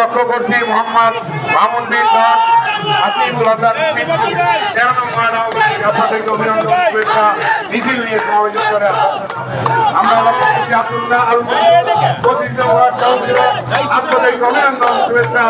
লক্ষ্য করছি মোহাম্মদ মামুন বিন হাসিবুল হাসান আপনাদেরকে অভিনন্দন, শুভেচ্ছা, মিছিল নিয়ে সমাবেশ করে। আমরা লক্ষ্য করছি আব্দুল্লাহ আল পঁচিশ নম্বর চৌধুরী আপনাদেরকে অভিনন্দন, শুভেচ্ছা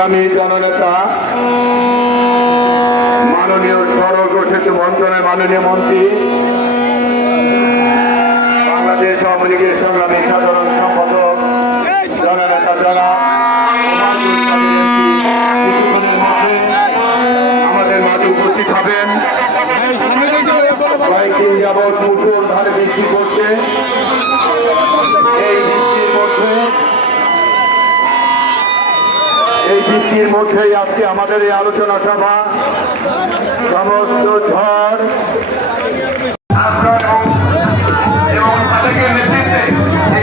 সংগ্রামী জননেতা, মাননীয় সড়ক ও সেতু মন্ত্রণালয়ের মাননীয় মন্ত্রী, বাংলাদেশ আওয়ামী লীগের সংগ্রামী সাধারণ সম্পাদক, জননেতা যারা আমাদের মাঝে উপস্থিত হবেন। কয়েকদিন যাবৎ মুসুর ধারে বৃষ্টি করছে এই বৃষ্টির মধ্যে বৃষ্টির মধ্যেই আজকে আমাদের এই আলোচনা সভা। সমস্ত ঝড়। এবং- এবং নেতৃত্বে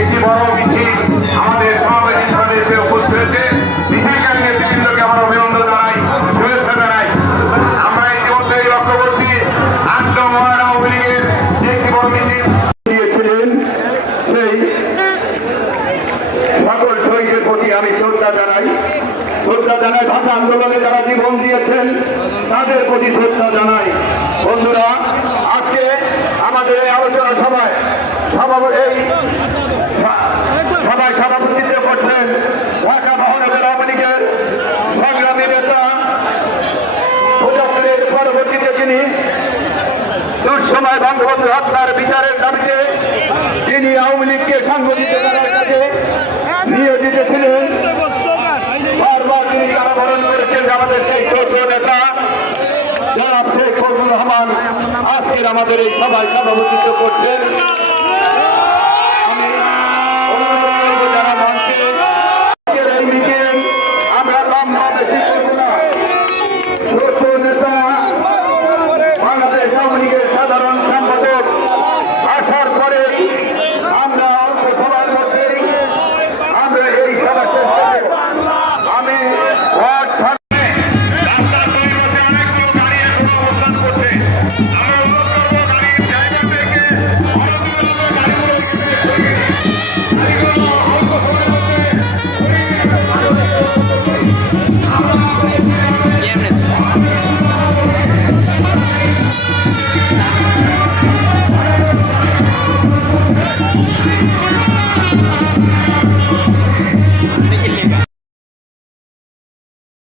একটি বড় মিছিল আমাদের সমাবেশ উপস্থিত হয়েছে। মিছিলকারী নেতৃবৃন্দকে আমরা অভিনন্দন জানাই শুভেচ্ছা জানাই। আমরা ইতিমধ্যেই লক্ষ্য করছি আট নম্বর আওয়ামী লীগের একটি বড় মিছিল। দিয়েছিলেন সেই সকল শহীদের প্রতি আমি শ্রদ্ধা জানাই। শ্রদ্ধা জানাই ভাষা আন্দোলনে যারা জীবন দিয়েছেন, তাদের প্রতি শ্রদ্ধা জানাই। বন্ধুরা, আজকে আমাদের এই আলোচনা সভায় সভা এই সভায় সভাপতিত্ব করছেন ঢাকা মহানগর আওয়ামী লীগের সংগ্রামী নেতা প্রজাতন্ত্রের পরবর্তীতে যিনি দুঃসময় বঙ্গবন্ধু হত্যার বিচারের দাবিতে তিনি আওয়ামী লীগকে কাজে আমাদের এই সভায় সভাপতিত্ব করছেন